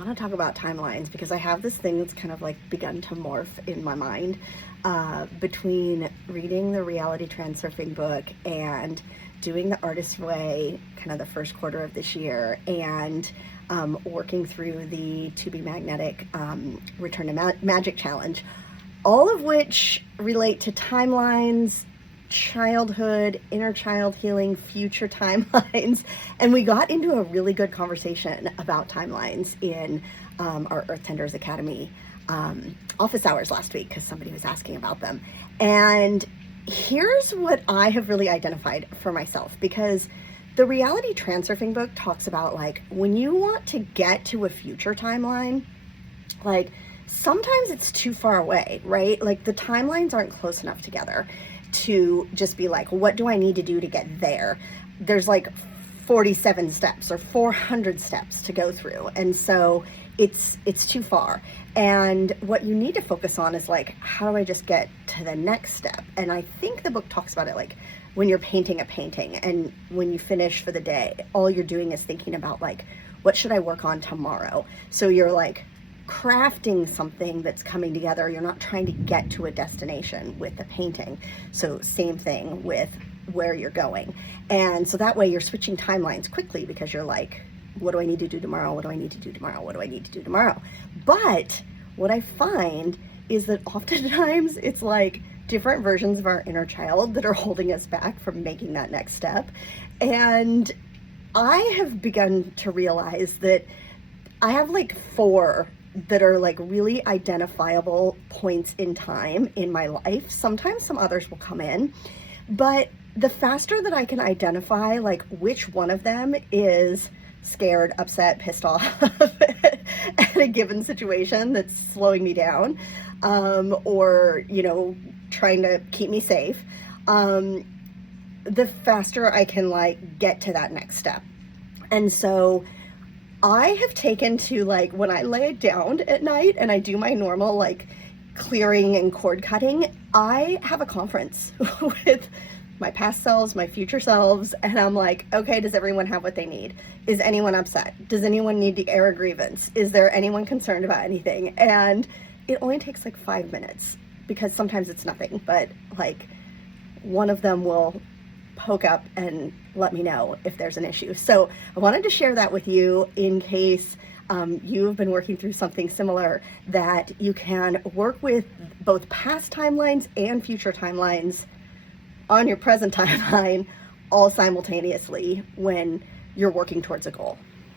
want to talk about timelines because I have this thing that's kind of like begun to morph in my mind between reading the reality transurfing book and doing the artist way kind of the first quarter of this year, and working through the To Be Magnetic Return to Magic Challenge, all of which relate to timelines, childhood, inner child healing, future timelines. And we got into a really good conversation about timelines in our Earth Tenders Academy office hours last week because somebody was asking about them. And here's what I have really identified for myself, because the reality transurfing book talks about, like, when you want to get to a future timeline, like, sometimes it's too far away, right? Like, the timelines aren't close enough together to just be like, what do I need to do to get there? There's like 47 steps or 400 steps to go through. And so it's too far. And what you need to focus on is, like, how do I just get to the next step? And I think the book talks about it like when you're painting a painting and when you finish for the day, all you're doing is thinking about, like, what should I work on tomorrow? So you're like crafting something that's coming together. You're not trying to get to a destination with the painting. So same thing with where you're going. And so that way you're switching timelines quickly because you're like, what do I need to do tomorrow? What do I need to do tomorrow? What do I need to do tomorrow? But what I find is that oftentimes it's like different versions of our inner child that are holding us back from making that next step. And I have begun to realize that I have like 4 that are like really identifiable points in time in my life. Sometimes some others will come in, but the faster that I can identify like which one of them is scared, upset, pissed off at a given situation that's slowing me down, or, you know, trying to keep me safe, the faster I can like get to that next step. And so I have taken to, like, when I lay down at night and I do my normal like clearing and cord cutting, I have a conference with my past selves, my future selves, and I'm like, okay, does everyone have what they need? Is anyone upset? Does anyone need to air a grievance? Is there anyone concerned about anything? And it only takes like 5 minutes, because sometimes it's nothing, but like one of them will poke up and let me know if there's an issue. So I wanted to share that with you in case you've been working through something similar, that you can work with both past timelines and future timelines on your present timeline all simultaneously when you're working towards a goal.